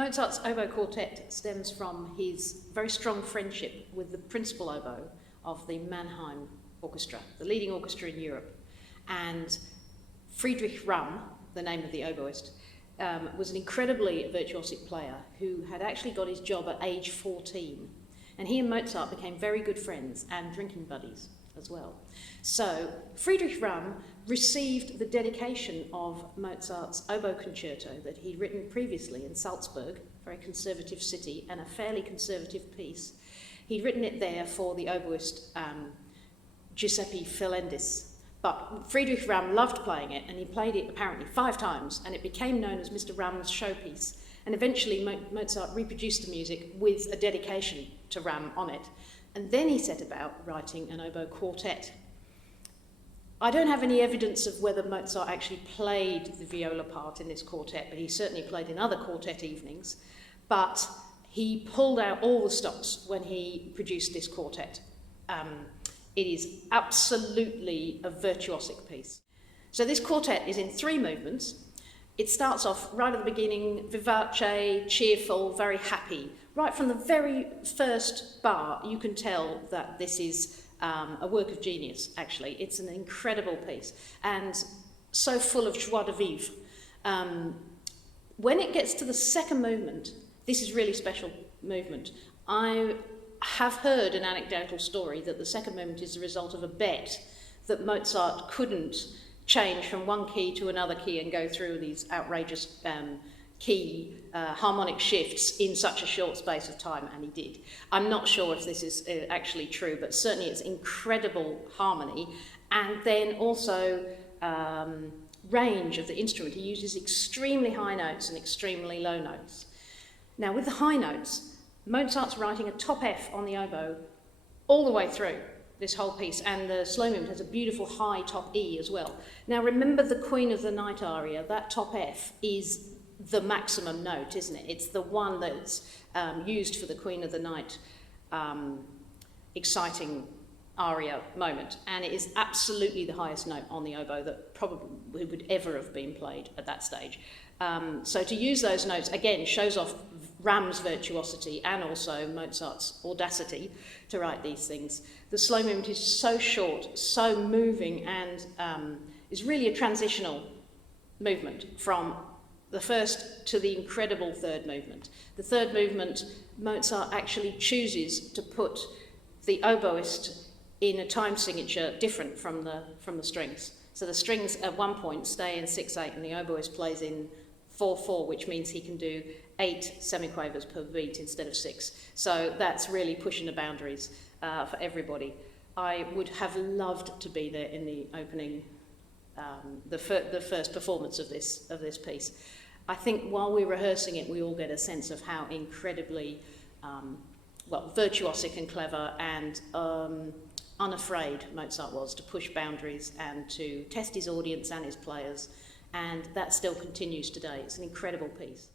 Mozart's oboe quartet stems from his very strong friendship with the principal oboe of the Mannheim Orchestra, the leading orchestra in Europe. And Friedrich Ramm, the name of the oboist, was an incredibly virtuosic player who had actually got his job at age 14. And he and Mozart became very good friends and drinking buddies as well. So Friedrich Ramm received the dedication of Mozart's oboe concerto that he'd written previously in Salzburg, a very conservative city and a fairly conservative piece. He'd written it there for the oboist Giuseppe Felendis. But Friedrich Ramm loved playing it, and he played it apparently 5 times, and it became known as Mr. Ramm's showpiece. And eventually Mozart reproduced the music with a dedication to Ramm on it. And then he set about writing an oboe quartet. I don't have any evidence of whether Mozart actually played the viola part in this quartet, but he certainly played in other quartet evenings. But he pulled out all the stops when he produced this quartet. It is absolutely a virtuosic piece. So this quartet is in 3 movements. It starts off right at the beginning, vivace, cheerful, very happy. Right from the very first bar, you can tell that this is a work of genius, actually. It's an incredible piece and so full of joie de vivre. When it gets to the second movement, this is really special movement. I have heard an anecdotal story that the second movement is the result of a bet that Mozart couldn't change from one key to another key and go through these outrageous key harmonic shifts in such a short space of time, and he did. I'm not sure if this is actually true, but certainly it's incredible harmony, and then also range of the instrument. He uses extremely high notes and extremely low notes. Now, with the high notes, Mozart's writing a top F on the oboe all the way through this whole piece, and the slow movement has a beautiful high top E as well. Now remember the Queen of the Night aria, that top F is the maximum note, isn't it? It's the one that's used for the Queen of the Night exciting aria moment, and it is absolutely the highest note on the oboe that probably would ever have been played at that stage. So to use those notes, again, shows off Ramm's virtuosity and also Mozart's audacity to write these things. The slow movement is so short, so moving, and is really a transitional movement from the first to the incredible third movement. The third movement, Mozart actually chooses to put the oboist in a time signature different from the strings. So the strings at one point stay in 6/8 and the oboist plays in 4/4, which means he can do 8 semiquavers per beat instead of 6. So that's really pushing the boundaries for everybody. I would have loved to be there in the opening, the first performance of this piece. I think while we're rehearsing it, we all get a sense of how incredibly virtuosic and clever and unafraid Mozart was to push boundaries and to test his audience and his players. And that still continues today. It's an incredible piece.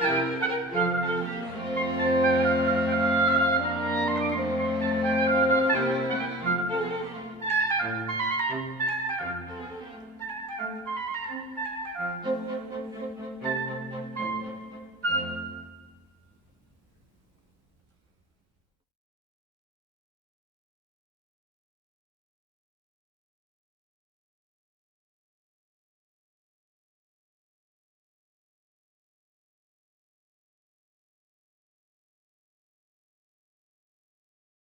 Thank you.